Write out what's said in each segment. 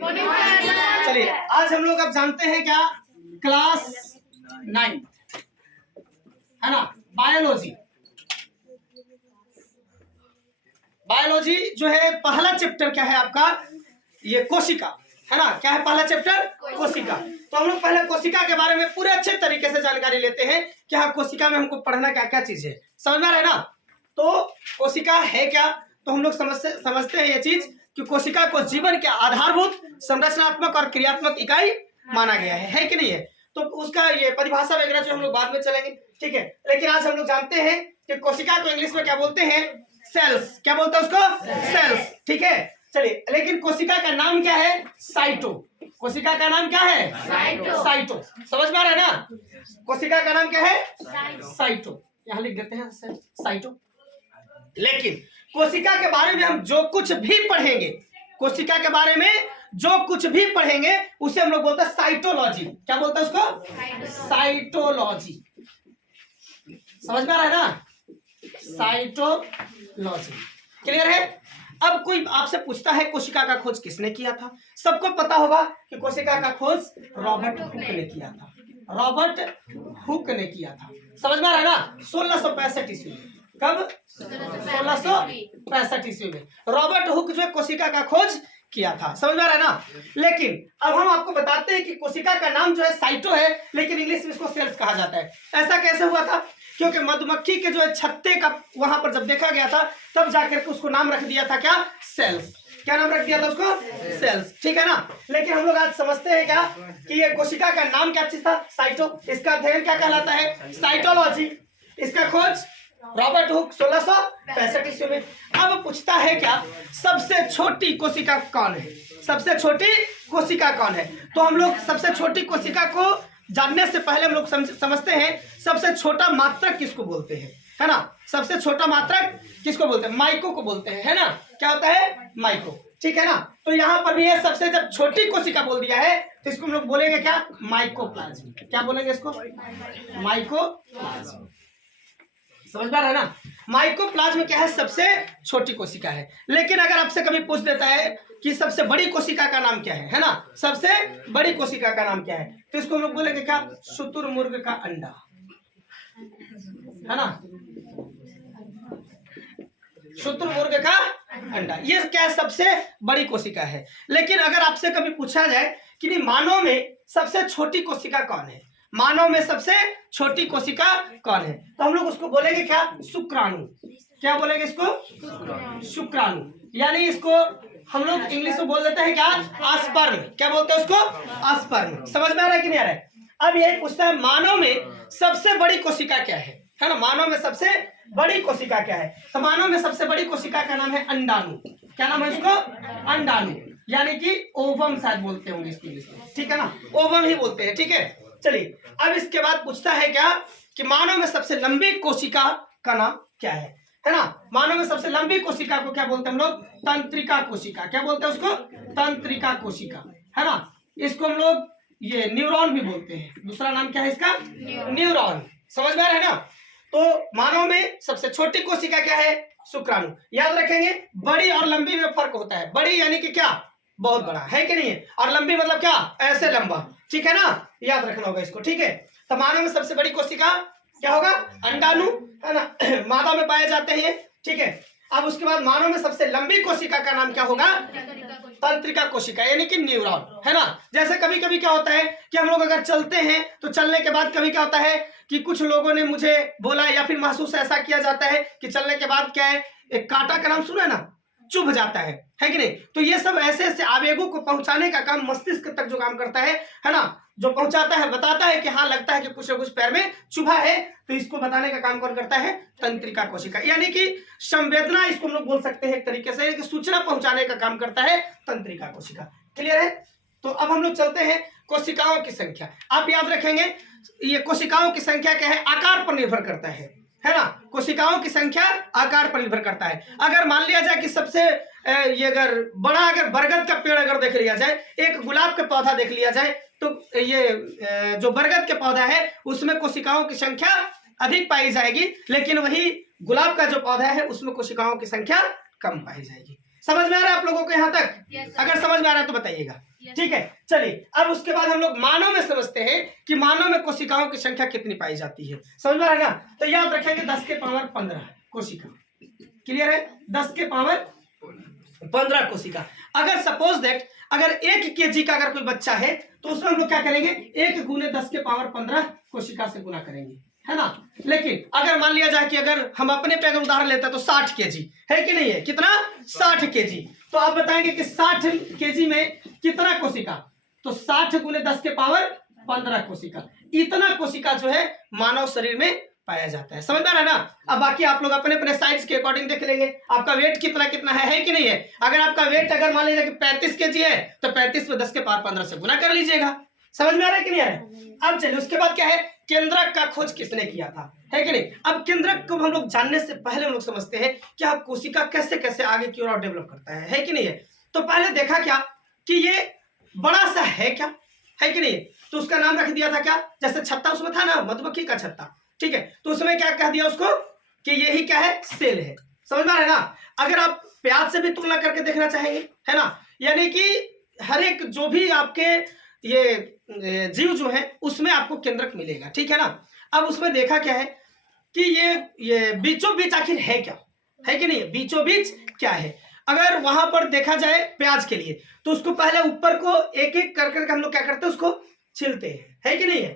चलिए आज हम लोग अब जानते हैं क्या, क्लास 9 है ना, बायोलॉजी। बायोलॉजी जो है पहला चैप्टर क्या है आपका, ये कोशिका है ना। क्या है पहला चैप्टर? कोशिका। तो हम लोग पहले कोशिका के बारे में पूरे अच्छे तरीके से जानकारी लेते हैं कि हाँ कोशिका में हमको पढ़ना क्या क्या चीज है, समझ में आ रहा है ना। तो कोशिका है क्या, तो हम लोग समझते हैं ये चीज कि कोशिका को जीवन के आधारभूत संरचनात्मक और क्रियात्मक इकाई माना गया है कि नहीं है। तो उसका ये परिभाषा वगैरह जो हम लोग बाद में चलेंगे, ठीक है। लेकिन आज हम लोग जानते हैं कि कोशिका को इंग्लिश में क्या बोलते हैं, सेल्स। क्या बोलते हैं उसको? सेल्स, ठीक है। चलिए, लेकिन कोशिका का नाम क्या है? साइटो। कोशिका का नाम क्या है? साइटो। समझ में आ रहा है ना, कोशिका का नाम क्या है? साइटो। यहाँ लिख देते हैं साइटो। लेकिन कोशिका के बारे में हम जो कुछ भी पढ़ेंगे, कोशिका के बारे में जो कुछ भी पढ़ेंगे उसे हम लोग बोलते हैं साइटोलॉजी। क्या बोलते हैं उसको? साइटोलॉजी। समझ में आ रहा है ना, साइटोलॉजी। क्लियर है। अब कोई आपसे पूछता है कोशिका का खोज किसने किया था, सबको पता होगा कि कोशिका का खोज रॉबर्ट हुक ने किया था। रॉबर्ट हुक ने किया था, समझ में आ रहा है ना, 1665 ईस्वी में। कब? 1665 ईस्वी में रॉबर्ट हुक जो है कोशिका का खोज किया था, समझ में आ रहा है ना। लेकिन अब हम आपको बताते हैं कि कोशिका का नाम जो है साइटो है, लेकिन इंग्लिश में इसको सेल्स कहा जाता है। ऐसा कैसे हुआ था? क्योंकि मधुमक्खी के जो है छत्ते का वहां पर जब देखा गया था तब जाकर के उसको नाम रख दिया था क्या? सेल्स। क्या नाम रख दिया था उसको? सेल्स, ठीक है ना। लेकिन हम लोग आज समझते हैं क्या कि ये कोशिका का नाम क्या चीज था? साइटो। इसका अध्ययन क्या कहलाता है? साइटोलॉजी। इसका खोज रॉबर्ट हुक 1665 ईस्वी में। अब पूछता है क्या, सबसे छोटी कोशिका कौन है? सबसे छोटी कोशिका कौन है? तो हम लोग सबसे छोटी कोशिका को जानने से पहले हम लोग समझते हैं सबसे छोटा मात्रक किसको बोलते हैं, है ना। सबसे छोटा मात्रक किसको बोलते हैं? माइको को बोलते हैं, है ना। क्या होता है? माइको, ठीक है ना। तो यहाँ पर भी है सबसे जब छोटी कोशिका बोल दिया है तो इसको हम लोग बोलेंगे क्या? माइकोप्लाज्म। क्या बोलेंगे इसको? माइकोप्लाज्म। समझ पा रहे हैं ना, माइकोप्लाज्म क्या है? सबसे छोटी कोशिका है। लेकिन अगर आपसे कभी पूछ देता है कि सबसे बड़ी कोशिका का नाम क्या है ना, सबसे बड़ी कोशिका का नाम क्या है, तो इसको हम लोग बोलेंगे क्या? शुतुरमुर्ग का अंडा, है ना। शुतुरमुर्ग का अंडा, ये क्या है? सबसे बड़ी कोशिका है। लेकिन अगर आपसे कभी पूछा जाए कि नहीं मानव में सबसे छोटी कोशिका कौन है, मानव में सबसे छोटी कोशिका कौन है, तो हम लोग उसको बोलेंगे क्या? शुक्राणु। क्या बोलेंगे इसको? शुक्राणु। यानी इसको हम लोग इंग्लिश में बोल देते हैं क्या? आस्पर्म। क्या बोलते हैं उसको? आस्पर्म। समझ में आ रहा है कि नहीं आ रहा है? अब यही पूछता है मानव में सबसे बड़ी कोशिका क्या है ना। मानव में सबसे बड़ी कोशिका क्या है, तो मानव में सबसे बड़ी कोशिका का नाम है अंडाणु। क्या नाम है उसको? अंडाणु, यानी कि ओवम शायद बोलते होंगे इसको इंग्लिश में, ठीक है ना, ओवम ही बोलते हैं, ठीक है। चलिए, अब इसके बाद पूछता है क्या कि मानव में सबसे लंबी कोशिका का नाम क्या है ना। मानव में सबसे लंबी कोशिका को क्या बोलते हैं हम लोग? तंत्रिका कोशिका। क्या बोलते हैं उसको? तंत्रिका कोशिका, है ना। इसको हम लोग ये न्यूरॉन भी बोलते हैं। दूसरा नाम क्या है इसका? न्यूरॉन। समझ में आ रहा है ना। तो मानव में सबसे छोटी कोशिका क्या है? शुक्राणु। याद रखेंगे, बड़ी और लंबी में फर्क होता है। बड़ी यानी कि क्या? बहुत बड़ा, है कि नहीं है, और लंबी मतलब क्या? ऐसे लंबा, ठीक है ना। याद रखना होगा इसको, ठीक है। तो मानव में सबसे बड़ी कोशिका क्या होगा? अंडाणु, है ना, मादा में पाए जाते हैं, ठीक है। अब उसके बाद मानव में सबसे लंबी कोशिका का नाम क्या होगा? तंत्रिका कोशिका, यानी कि न्यूरॉन, है ना। जैसे कभी कभी क्या होता है कि हम लोग अगर चलते हैं तो चलने के बाद कभी क्या होता है कि कुछ लोगों ने मुझे बोला या फिर महसूस ऐसा किया जाता है कि चलने के बाद क्या है, एक कांटा का नाम सुना है ना, चुभ जाता है कि नहीं। तो ये सब ऐसे ऐसे आवेगों को पहुंचाने का काम मस्तिष्क तक जो काम करता है ना, जो पहुंचाता है, बताता है कि हाँ लगता है कि कुछ ना कुछ पैर में चुभा है, तो इसको बताने का काम कौन करता है? तंत्रिका कोशिका, यानी कि संवेदना, इसको हम लोग बोल सकते हैं एक तरीके से कि सूचना पहुंचाने का काम करता है तंत्रिका कोशिका। क्लियर है। तो अब हम लोग चलते हैं कोशिकाओं की संख्या। आप याद रखेंगे ये कोशिकाओं की संख्या क्या है? आकार पर निर्भर करता है ना। कोशिकाओं की संख्या आकार पर निर्भर करता है। अगर मान लिया जाए कि सबसे ये अगर बड़ा अगर बरगद का पेड़ अगर देख लिया जाए, एक गुलाब का पौधा देख लिया जाए, तो ये जो बरगद के पौधा है उसमें कोशिकाओं की संख्या अधिक पाई जाएगी, लेकिन वही गुलाब का जो पौधा है उसमें कोशिकाओं की संख्या कम पाई जाएगी। समझ में आ रहा है आप लोगों को यहाँ तक? अगर समझ में आ रहा है तो बताइएगा। ठीक है, चलिए अब उसके बाद हम लोग मानव में समझते हैं कि मानव में कोशिकाओं की संख्या कितनी पाई जाती है। समझ में आ रहा है ना? तो याद रखेंगे 10 के पावर 15 कोशिका। क्लियर है? 10 के पावर 15 कोशिका। अगर सपोज दैट अगर 1 kg का अगर कोई बच्चा है तो उसमें हम लोग क्या करेंगे, 1 गुने 10 के पावर 15 कोशिका से गुना करेंगे, है ना। लेकिन अगर मान लिया जाए कि अगर हम अपने पे अगर उदाहरण लेते हैं तो 60 kg है कि नहीं है? कितना? 60 kg। तो आप बताएंगे कि 60 kg में कितना कोशिका? तो 60 गुने 10 के पावर 15 कोशिका। इतना कोशिका जो है मानव शरीर में पाया जाता है। समझ में आ रहा है ना? अब बाकी आप लोग अपने अपने साइज के अकॉर्डिंग देख लेंगे आपका वेट कितना कितना है कि नहीं है। अगर आपका वेट अगर मान लीजिए कि 35 kg है तो 35 में 10 के पावर 15 से गुना कर लीजिएगा। समझ में आ रहा है कि नहीं आ रहा है? अब चलिए उसके बाद क्या है, केंद्रक का खोज किसने किया था, है कि नहीं। अब केंद्रक को हम लोग जानने से पहले हम लोग समझते हैं कि आप कोशिका कैसे कैसे आगे की ओर डेवलप करता है कि नहीं है। तो पहले देखा क्या कि ये बड़ा सा है क्या, है कि नहीं। तो उसका नाम रख दिया था क्या, जैसे छत्ता उसमें था ना, मधुमक्खी का छत्ता, ठीक है। तो उसमें क्या कह दिया उसको कि यही क्या है, सेल है। समझ में आ रहा है ना। अगर आप प्याज से भी तुलना करके देखना चाहेंगे, है ना, यानी कि हर एक जो भी आपके ये जीव जो है उसमें आपको केंद्रक मिलेगा, ठीक है ना। अब उसमें देखा क्या है कि ये बीचों बीच आखिर है क्या, है कि नहीं, बीचों बीच क्या है। अगर वहां पर देखा जाए प्याज के लिए तो उसको पहले ऊपर को एक एक कर करके हम लोग क्या करते हैं, उसको छिलते हैं, है कि नहीं है।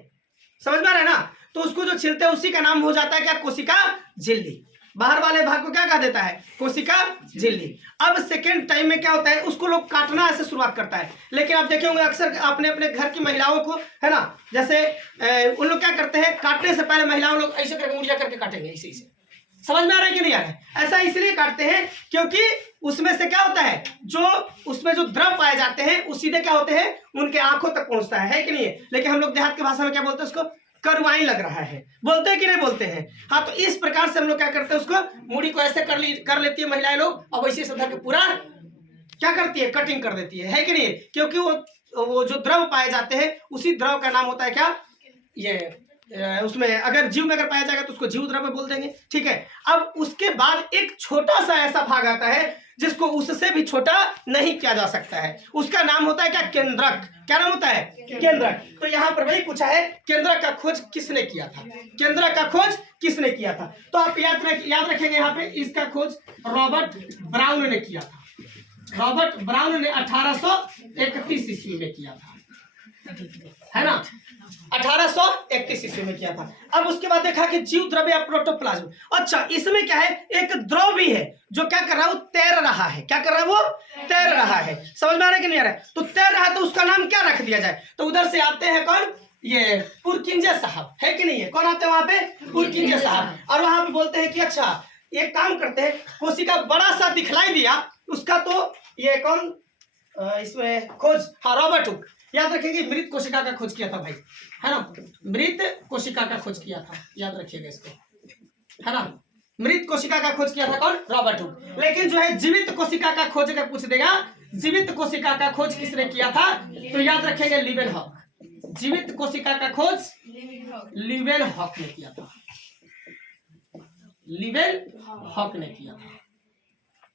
समझ में आ रहा है ना। तो उसको जो छिलते हैं उसी का नाम हो जाता है क्या, कोशिका झिल्ली। बाहर वाले भाग को क्या कह देता है, कोशिका झिल्ली। अब सेकेंड टाइम में क्या होता है, उसको लोग काटना ऐसे शुरुआत करता है। लेकिन आप देखे होंगे अक्सर आपने अपने घर की महिलाओं को, है ना, जैसे उन लोग क्या करते हैं, काटने से पहले महिलाओं लोग ऐसे करके उंगलियां करके काटेंगे ऐसे ऐसे। समझ में आ रहा है कि नहीं आ रहा है। ऐसा इसलिए काटते हैं क्योंकि उसमें से क्या होता है, जो उसमें जो द्रव पाए जाते हैं वो सीधे क्या होते हैं, उनके आंखों तक पहुंचता है कि नहीं है। लेकिन हम लोग देहात की भाषा में क्या बोलते हैं, उसको करुआई लग रहा है, बोलते हैं कि नहीं बोलते हैं। हाँ, तो इस प्रकार से हम लोग क्या करते हैं, उसको मुड़ी को ऐसे कर लेती है महिलाएं लोग, और वैसे से धर के पूरा क्या करती है, कटिंग कर देती है कि नहीं। क्योंकि वो जो द्रव पाए जाते हैं उसी द्रव का नाम होता है क्या, ये उसमें अगर जीव में अगर पाया जाएगा तो उसको जीव द्रव्य बोल देंगे, ठीक है। अब उसके बाद एक छोटा सा ऐसा भाग आता है जिसको उससे भी छोटा नहीं किया जा सकता है, उसका नाम होता है क्या, केंद्रक। क्या नाम होता है, केंद्रक। तो यहाँ पर वही पूछा है, केंद्रक का खोज किसने किया था, केंद्रक का खोज किसने किया था। तो आप याद रखेंगे यहाँ पे, इसका खोज रॉबर्ट ब्राउन ने किया था। रॉबर्ट ब्राउन ने 1831 ईस्वी में किया था, है ना, 1831 ईस्वी में किया था। अब उसके बाद देखा कि जीव द्रव्य या प्रोटोप्लाज्म। अच्छा, इसमें क्या है, एक द्रव भी है जो क्या कर रहा है, वो तैर रहा है। क्या कर रहा है, वो तैर रहा है। समझ में आ रहा है कि नहीं आ रहा है। तो तैर रहा है तो उसका नाम क्या रख दिया जाए। तो उधर से आते हैं कौन, ये पुरकिंजे साहब, है कि नहीं है। कौन आते हैं वहां पे, पुरकिंजे साहब। और वहां पे बोलते हैं कि अच्छा एक काम करते हैं, कोशिका बड़ा सा दिखलाई दिया उसका, तो ये कौन इसमें खोज, हाँ रॉबर्ट हुक। याद रखेंगे मृत कोशिका का खोज किया था भाई, है ना, मृत कोशिका का खोज किया था, याद रखिएगा इसको, है ना। मृत कोशिका का खोज किया था कौन, रॉबर्ट हुक। लेकिन जो है जीवित कोशिका का खोज अगर पूछ देगा, जीवित कोशिका का खोज किसने किया था, तो याद रखेंगे लीवेनहॉक। जीवित कोशिका का खोज लीवेनहॉक ने किया था, लीवेनहॉक ने किया था।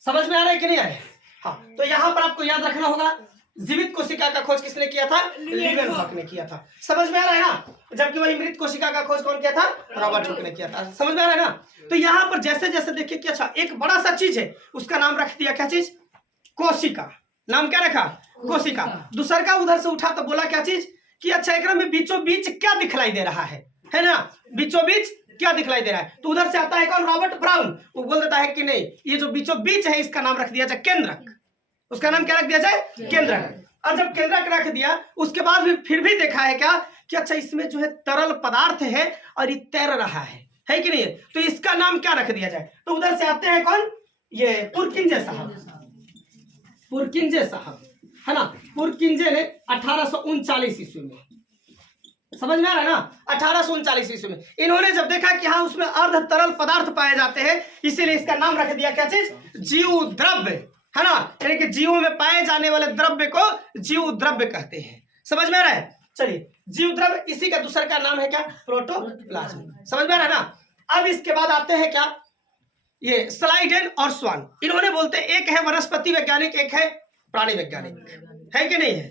समझ में आ रहा है कि नहीं आ रहा है। हाँ, तो यहाँ पर आपको याद रखना होगा, जीवित कोशिका का खोज किसने किया था, लीवेनहॉक ने किया था। समझ में आ रहा है ना। जबकि वही मृत कोशिका का खोज कौन किया था, रॉबर्ट हुक ने किया था। समझ में आ रहा है ना। तो यहाँ पर जैसे जैसे देखिए कि अच्छा एक बड़ा सा चीज है, उसका नाम रख दिया क्या चीज, कोशिका। नाम क्या रखा, कोशिका। दूसर का उधर से उठा तो बोला क्या चीज कि अच्छा एक में बीचों बीच क्या दिखलाई दे रहा है ना, बीचों बीच क्या दिखलाई दे रहा है। तो उधर से आता है कौन, रॉबर्ट ब्राउन। वो बोल देता है कि नहीं, ये जो बीचों बीच है इसका नाम रख दिया जाए केंद्रक। उसका नाम क्या रख दिया जाए, केंद्रक। और जब केंद्रक रख दिया उसके बाद भी फिर भी देखा है क्या कि अच्छा इसमें जो है तरल पदार्थ है और ये तैर रहा है कि नहीं, तो इसका नाम क्या रख दिया जाए। तो उधर से आते हैं कौन, ये पुरकिंजे साहब। पुरकिंजे साहब, है ना। पुरकिंजे ने 1839 ईस्वी में, समझ में आ रहा है ना, 1839 ईस्वी में इन्होंने जब देखा कि हाँ उसमें अर्ध तरल पदार्थ पाए जाते हैं, इसीलिए इसका नाम रख दिया क्या चीज, जीव द्रव्य, है ना। यानी कि जीवों में पाए जाने वाले द्रव्य को जीव द्रव्य कहते हैं। समझ में आ रहा है। चलिए, जीव द्रव्य, इसी का दूसरा का नाम है क्या, प्रोटोप्लाज्म। समझ में आ रहा है ना। अब इसके बाद आते हैं क्या, ये स्लाइडेन और स्वान, इन्होंने बोलते हैं, एक है वनस्पति वैज्ञानिक, एक है प्राणी वैज्ञानिक, है कि नहीं है।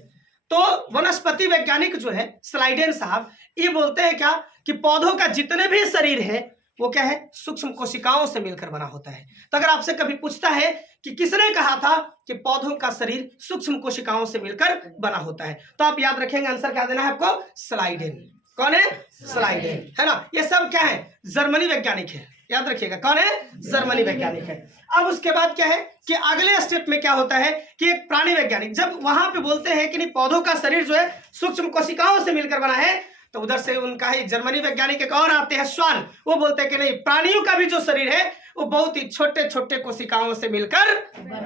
तो वनस्पति वैज्ञानिक जो है स्लाइडेन साहब, ये बोलते हैं क्या कि पौधों का जितने भी शरीर है वो क्या है, सूक्ष्म कोशिकाओं से मिलकर बना होता है। तो अगर आपसे कभी पूछता है कि किसने कहा था कि पौधों का शरीर सूक्ष्म कोशिकाओं से मिलकर बना होता है, तो आप याद रखेंगे, आंसर क्या देना है आपको, स्लाइडेन। कौन है, स्लाइडेन, है ना। ये सब क्या है, जर्मनी वैज्ञानिक है, याद रखिएगा, कौन है, जर्मनी वैज्ञानिक है। अब उसके बाद क्या है कि अगले स्टेप में क्या होता है कि एक प्राणी वैज्ञानिक, जब वहां पे बोलते हैं कि नहीं पौधों का शरीर जो है सूक्ष्म कोशिकाओं से मिलकर बना है, तो उधर से उनका ही जर्मनी वैज्ञानिक एक और आते हैं, स्वान, वो बोलते हैं कि नहीं, प्राणियों का भी जो शरीर है वो बहुत ही छोटे छोटे कोशिकाओं से मिलकर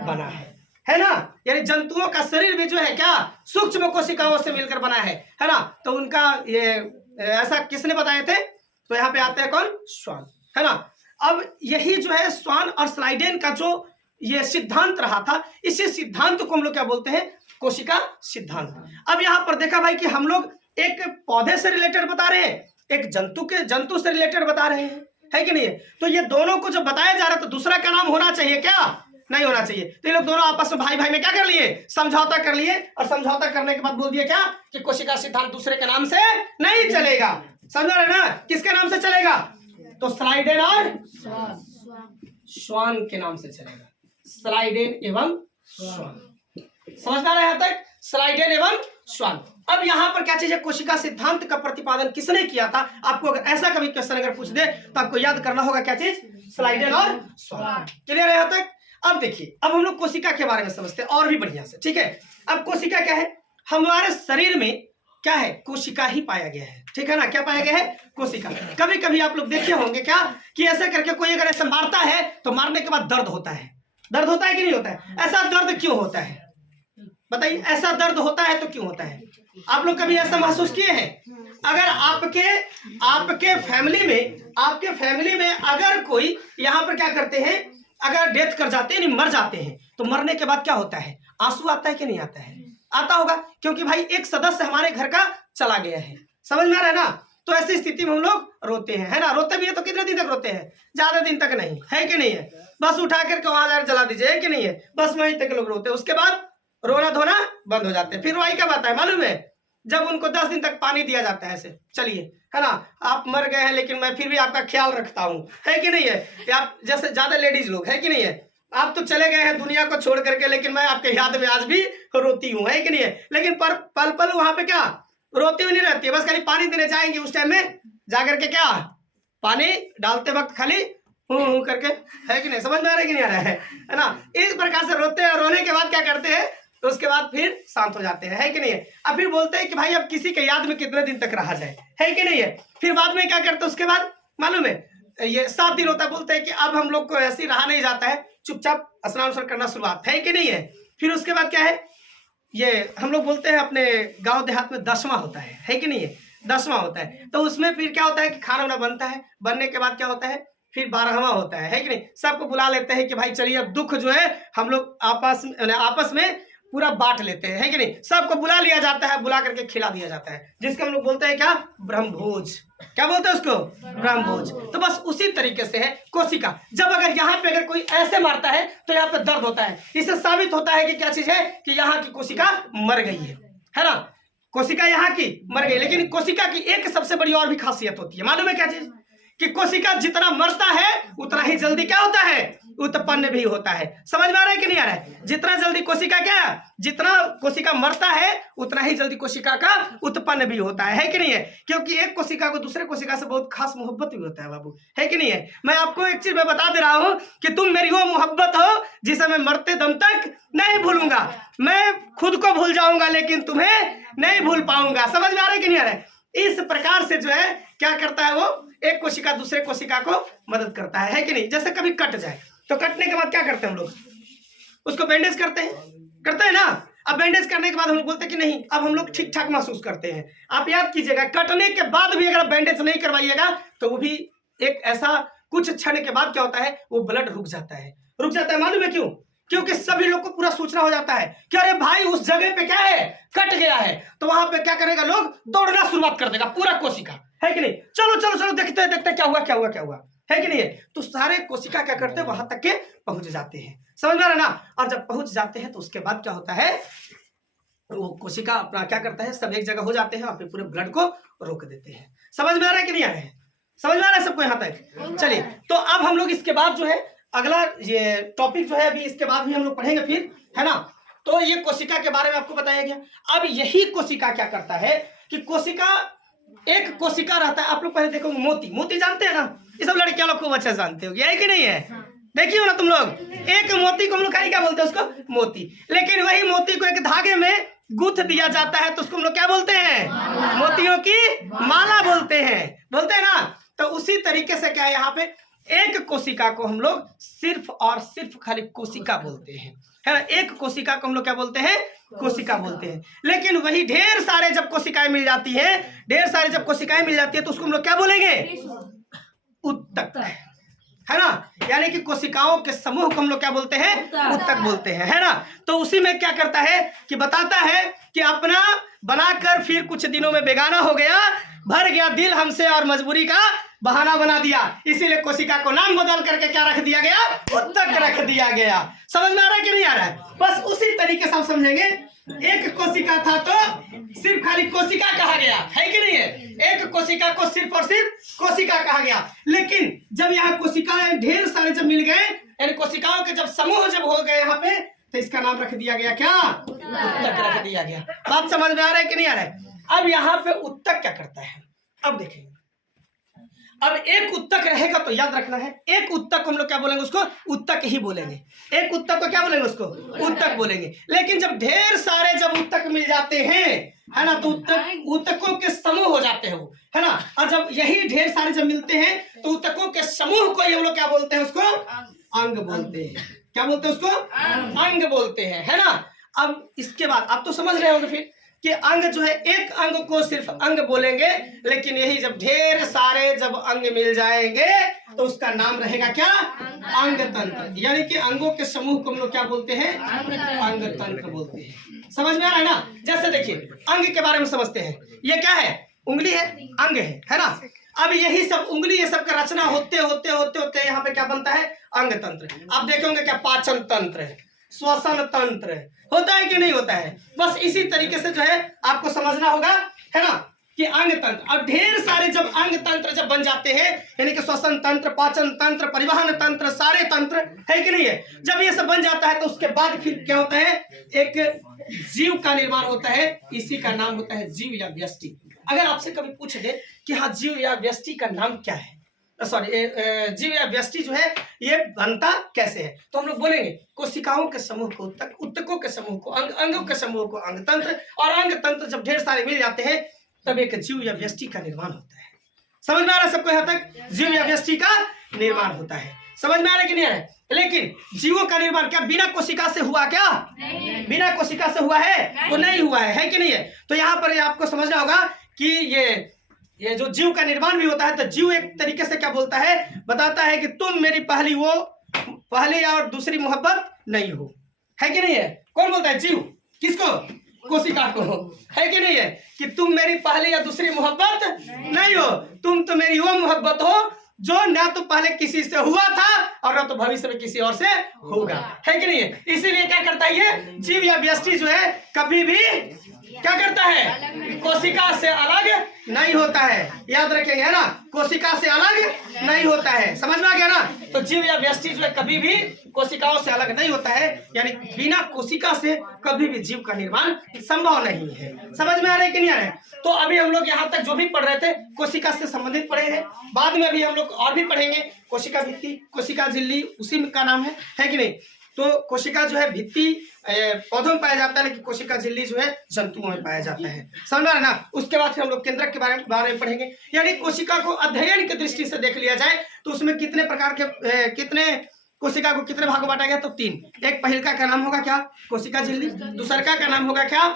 बना है ना। यानी जंतुओं का शरीर भी जो है क्या, सूक्ष्म कोशिकाओं से मिलकर बना है ना। तो उनका ये ऐसा किसने बताए थे, तो यहाँ पे आते हैं कौन, स्वान, है ना। अब यही जो है स्वान और स्लाइडेन का जो ये सिद्धांत रहा था, इसी सिद्धांत को हम लोग क्या बोलते हैं, कोशिका सिद्धांत। अब यहाँ पर देखा भाई कि हम लोग एक पौधे से रिलेटेड बता रहे हैं, एक जंतु से रिलेटेड बता रहे हैं, है कि नहीं है। तो ये दोनों को जब बताया जा रहा है तो दूसरा का नाम होना चाहिए क्या, नहीं होना चाहिए। तो ये लोग दोनों आपस में भाई भाई में क्या कर लिए, समझौता कर लिए, और समझौता करने के बाद बोल दिया क्या कि कोशिका सिद्धांत दूसरे के नाम से नहीं चलेगा। समझ रहे ना, किसके नाम से चलेगा, तो स्लाइडेन और स्वान के नाम से चलेगा, स्लाइडेन एवं स्वान। समझ पा रहे हैं तक, स्लाइडेन एवं स्वान। अब यहाँ पर क्या चीज है, कोशिका सिद्धांत का प्रतिपादन किसने किया था। आपको अगर ऐसा कभी क्वेश्चन अगर पूछ दे तो आपको याद करना होगा क्या चीज, स्लाइडेन और स्वान। क्लियर है यहाँ तक। अब देखिए, अब हम लोग कोशिका के बारे में समझते हैं और भी बढ़िया से, ठीक है। अब कोशिका क्या है, हमारे शरीर में क्या है, कोशिका ही पाया गया है, ठीक है ना। क्या पाया गया है, कोशिका। कभी कभी आप लोग देखे होंगे क्या कि ऐसे करके कोई अगर ऐसे मारता है तो मारने के बाद दर्द होता है, दर्द होता है कि नहीं होता है। ऐसा दर्द क्यों होता है, बताइए, ऐसा दर्द होता है तो क्यों होता है। आप लोग कभी ऐसा महसूस किए हैं, अगर आपके फैमिली में अगर कोई यहाँ पर क्या करते हैं, अगर डेथ कर जाते हैं, मर जाते हैं, तो मरने के बाद क्या होता है, आंसू आता है कि नहीं आता है, आता होगा, क्योंकि भाई एक सदस्य हमारे घर का चला गया है। समझ में आ रहा है ना। तो ऐसी स्थिति में हम लोग रोते हैं, है ना। रोते भी है तो कितने दिन तक रोते हैं, ज्यादा दिन तक नहीं, है कि नहीं है। बस उठा करके वहां जला दीजिए, है कि नहीं है, बस वहीं तक लोग रोते हैं। उसके बाद रोना धोना बंद हो जाते हैं। फिर वही कब आता है मालूम है, जब उनको 10 दिन तक पानी दिया जाता है ऐसे, चलिए, है ना, आप मर गए हैं लेकिन मैं फिर भी आपका ख्याल रखता हूँ, है कि नहीं है। आप जैसे ज्यादा लेडीज लोग, है कि नहीं है, आप तो चले गए हैं दुनिया को छोड़ करके, लेकिन मैं आपके याद में आज भी रोती हूँ, है कि नहीं है। लेकिन पर पल पल वहां पे क्या रोती हुई नहीं रहती है, बस खाली पानी देने जाएंगे, उस टाइम में जाकर के क्या पानी डालते वक्त खाली हूँ करके, है कि नहीं। समझ में आ रहा है कि नहीं आ रहा है ना। इस प्रकार से रोते हैं, और रोने के बाद क्या करते हैं, तो उसके बाद फिर शांत हो जाते हैं, है कि नहीं है। अब फिर बोलते हैं कि भाई अब किसी के याद में कितने दिन तक रहा जाए, है कि नहीं है। फिर बाद में क्या करते हैं, उसके बाद मालूम है, ये 7 दिन होता है। बोलते हैं कि अब हम लोग को ऐसे ही रहा नहीं जाता है, चुपचाप स्नान करना शुरुआत, है कि नहीं है। फिर उसके बाद क्या है, ये हम लोग बोलते हैं अपने गांव देहात में 10वां होता है कि नहीं है, 10वां होता है। तो उसमें फिर क्या होता है कि खाना वाना बनता है, बनने के बाद क्या होता है, फिर 12वां होता है कि नहीं। सबको बुला लेते हैं कि भाई चलिए अब दुख जो है हम लोग आपस में पूरा बांट लेते हैं, है कि नहीं। सबको बुला लिया जाता है, बुला करके खिला दिया जाता है, जिसको हम लोग बोलते हैं क्या, ब्रह्मभोज। क्या बोलते हैं उसको, ब्रह्मभोज। तो बस उसी तरीके से है कोशिका। जब अगर यहाँ पे अगर कोई ऐसे मारता है तो यहाँ पे दर्द होता है, इससे साबित होता है कि क्या चीज है, कि यहाँ की कोशिका मर गई है ना। कोशिका यहाँ की मर गई। लेकिन कोशिका की एक सबसे बड़ी और भी खासियत होती है, मालूम है क्या चीज, कि कोशिका जितना मरता है उतना ही जल्दी क्या होता है, उत्पन्न भी होता है। समझ में आ रहा है कि नहीं आ रहा है। जितना जल्दी कोशिका जितना कोशिका मरता है उतना ही जल्दी कोशिका का उत्पन्न भी होता है कि नहीं है। क्योंकि एक कोशिका को दूसरे कोशिका से बहुत खास मोहब्बत भी होता है बाबू, है कि नहीं है। मैं आपको एक चीज मैं बता दे रहा हूं कि तुम मेरी वो मोहब्बत हो जिसे मैं मरते दम तक नहीं भूलूंगा। मैं खुद को भूल जाऊंगा लेकिन तुम्हें नहीं भूल पाऊंगा। समझ में आ रहा है कि नहीं आ रहा है। इस प्रकार से जो है क्या करता है, वो एक कोशिका दूसरे कोशिका को मदद करता है कि नहीं। जैसे कभी कट जाए तो कटने के बाद क्या करते हैं हम लोग, उसको बैंडेज करते हैं ना। अब बैंडेज करने के बाद हम लोग बोलते हैं कि नहीं अब हम लोग ठीक ठाक महसूस करते हैं। आप याद कीजिएगा, कटने के बाद भी अगर बैंडेज नहीं करवाइएगा तो वो भी एक ऐसा कुछ क्षण के बाद क्या होता है, वो ब्लड रुक जाता है। मालूम है क्यों? क्योंकि सभी लोग को पूरा सूचना हो जाता है कि अरे भाई उस जगह पे क्या है, कट गया है। तो वहां पे क्या करेगा, लोग दौड़ना शुरुआत कर देगा पूरा कोशिका, है कि नहीं। चलो देखते क्या हुआ, है कि नहीं है? तो सारे कोशिका क्या करते हैं, वहां तक के पहुंच जाते हैं। समझ में आ रहा है ना? और जब पहुंच जाते हैं तो उसके बाद क्या होता है, वो कोशिका अपना क्या करता है, सब एक जगह हो जाते हैं और फिर पूरे ब्लड को रोक देते हैं। समझ में आ रहा है कि नहीं आ रहा है? समझ में आ रहा है सबको यहाँ तक? चलिए, तो अब हम लोग इसके बाद जो है अगला ये टॉपिक जो है अभी इसके बाद भी हम लोग पढ़ेंगे फिर, है ना? तो ये कोशिका के बारे में आपको बताया गया। अब यही कोशिका क्या करता है कि कोशिका, एक कोशिका रहता है, आप लोग पहले देखो मोती, मोती जानते हैं ना? ये सब लड़कियां लोग खूब अच्छा जानते हो, है कि नहीं है? देखिए हो ना तुम लोग, एक मोती को हम लोग क्या बोलते हैं, उसको मोती। लेकिन वही मोती को एक धागे में गूंथ दिया जाता है तो उसको हम लोग क्या बोलते हैं, मोतियों की माला बोलते हैं, बोलते हैं ना? तो उसी तरीके से क्या है, यहाँ पे एक कोशिका को हम लोग सिर्फ और सिर्फ खाली कोशिका बोलते हैं, है ना? एक कोशिका को हम लोग क्या बोलते हैं, कोशिका बोलते हैं। लेकिन वही ढेर सारे जब कोशिकाएं मिल जाती है, ढेर सारे जब कोशिकाएं मिल जाती है तो उसको हम लोग क्या बोलेंगे, उत्तक, है ना? यानी कि कोशिकाओं के समूह को हम लोग क्या बोलते हैं, उत्तक बोलते हैं, है ना? तो उसी में क्या करता है कि बताता है कि अपना बनाकर फिर कुछ दिनों में बेगाना हो गया, भर गया दिल हमसे और मजबूरी का बहाना बना दिया, इसीलिए कोशिका को नाम बदल करके क्या रख दिया गया, उत्तक रख दिया गया। समझ में आ रहा है कि नहीं आ रहा है? बस उसी तरीके से हम समझेंगे। एक कोशिका था तो सिर्फ खाली कोशिका कहा गया, है कि नहीं है? एक कोशिका को सिर्फ और सिर्फ कोशिका कहा गया। लेकिन जब यहाँ कोशिकाएं ढेर सारे जब मिल गए, यानी कोशिकाओं के जब समूह जब हो गए यहाँ पे, तो इसका नाम रख दिया गया क्या, उत्तक रख दिया गया। बात समझ में आ रहा है कि नहीं आ रहा है? अब यहाँ पे उत्तक क्या करता है, अब देखेंगे। अब एक उत्तक रहेगा तो याद रखना है, एक उत्तक को हम लोग क्या बोलेंगे, उसको उत्तक ही बोलेंगे। एक उत्तक को क्या बोलेंगे, उसको उत्तक बोलेंगे। लेकिन जब ढेर सारे जब उत्तक मिल जाते हैं, है ना, तो उत्तकों के समूह हो जाते हैं वो, है ना? और जब यही ढेर सारे जब मिलते हैं तो उत्तकों के समूह को हम लोग क्या बोलते हैं, उसको अंग बोलते हैं। क्या बोलते हैं, उसको अंग बोलते हैं, है ना? अब इसके बाद आप तो समझ रहे होंगे फिर कि अंग जो है, एक अंग को सिर्फ अंग बोलेंगे, लेकिन यही जब ढेर सारे जब अंग मिल जाएंगे तो उसका नाम रहेगा क्या, अंग तंत्र। यानी कि अंगों के समूह को हम लोग क्या बोलते हैं, अंग तंत्र बोलते हैं। समझ में आ रहा है ना? जैसे देखिए अंग के बारे में समझते हैं, ये क्या है, उंगली है, अंग है ना? अब यही सब उंगली, ये सब का रचना होते होते होते होते यहाँ पे क्या बनता है, अंग तंत्र। आप देखेंगे क्या, पाचन तंत्र है, श्वसन तंत्र होता है कि नहीं होता है? बस इसी तरीके से जो है आपको समझना होगा, है ना, कि अंग तंत्र। अब ढेर सारे जब अंग तंत्र जब बन जाते हैं, यानी कि श्वसन तंत्र, पाचन तंत्र, परिवहन तंत्र, सारे तंत्र, है कि नहीं है? जब ये सब बन जाता है तो उसके बाद फिर क्या होता है, एक जीव का निर्माण होता है। इसी का नाम होता है जीव या व्यष्टि। अगर आपसे कभी पूछ दे कि हाँ जीव या व्यष्टि का नाम क्या है, सॉरी जीव या व्यष्टि जो है ये बनता कैसे है, तो हम लोग बोलेंगे कोशिकाओं के समूह को उत्तक, उत्तकों के समूह को अंग, अंगों के समूह को अंग तंत्र, और अंग तंत्र जब ढेर सारे मिल जाते हैं तब एक जीव या व्यष्टि का निर्माण होता है। समझ में आ रहा है सबको? यहाँ तक जीव या व्यष्टि का निर्माण होता है। समझ में आ रहा है कि नहीं आ रहा है? लेकिन जीवों का निर्माण क्या बिना कोशिका से हुआ, क्या बिना कोशिका से हुआ है? तो नहीं हुआ है कि नहीं है? तो यहाँ पर आपको समझना होगा कि ये जो जीव का निर्माण भी होता है, तो जीव एक तरीके से क्या बोलता है, बताता है कि तुम मेरी पहली और दूसरी मोहब्बत नहीं हो, है कि नहीं है? कौन बोलता है? जीव। किसको? कोशिका को, है कि नहीं है? कि तुम मेरी पहली या दूसरी मोहब्बत नहीं हो, तुम तो मेरी वो मोहब्बत हो जो ना तो पहले किसी से हुआ था और ना तो भविष्य में किसी और से होगा, है कि नहीं है? इसीलिए क्या करता है ये जीव या व्यष्टि जो है, कभी भी क्या करता है, कोशिका से अलग नहीं होता है। याद रखेंगे, है ना, कोशिका से अलग नहीं होता है। समझ में आ गया ना? तो जीव या व्यष्टि जो है कभी भी कोशिकाओं से अलग नहीं होता है, यानी बिना कोशिका से कभी भी जीव का निर्माण संभव नहीं है। समझ में आ रहा है कि नहीं आ रहा है? तो अभी हम लोग यहाँ तक जो भी पढ़ रहे थे कोशिका से संबंधित पढ़े हैं, बाद में भी हम लोग और भी पढ़ेंगे। कोशिका भित्ति, कोशिका झिल्ली उसी का नाम है कि नहीं? तो कोशिका जो है भित्ति पौधों में पाया जाता है, लेकिन कोशिका झिल्ली जो है जंतुओं में पाया जाता है। समझ में ना? उसके बाद फिर हम लोग केंद्रक के बारे में पढ़ेंगे। यानी कोशिका को अध्ययन की दृष्टि से देख लिया जाए तो उसमें कितने प्रकार के, कितने कोशिका को कितने भागों बांटा गया, तो 3। एक पहिलका का नाम होगा क्या, कोशिका झिल्ली। दूसरका का नाम होगा क्या,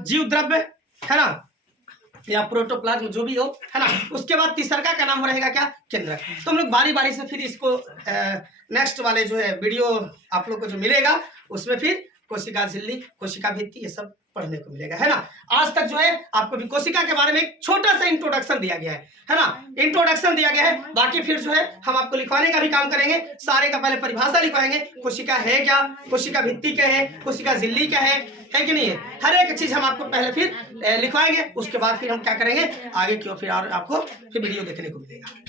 जीव द्रव्य, है ना, या प्रोटोप्लाज्म जो भी हो, है ना। उसके बाद तीसरका का नाम रहेगा क्या, केंद्रक। तो हम लोग बारी बारी से फिर इसको नेक्स्ट वाले जो है वीडियो आप लोग को जो मिलेगा उसमें फिर कोशिका झिल्ली, कोशिका भित्ति, ये सब पढ़ने को मिलेगा, है ना। आज तक जो है आपको भी कोशिका के बारे में एक छोटा सा इंट्रोडक्शन दिया गया है ना, इंट्रोडक्शन दिया गया है। बाकी फिर जो है हम आपको लिखवाने का भी काम करेंगे, सारे का पहले परिभाषा लिखवाएंगे, कोशिका है क्या, कोशिका भित्ति क्या है, कोशिका झिल्ली क्या है कि नहीं है, हर एक चीज हम आपको पहले फिर लिखवाएंगे। उसके बाद फिर हम क्या करेंगे आगे की ओर, फिर और आपको फिर वीडियो देखने को मिलेगा।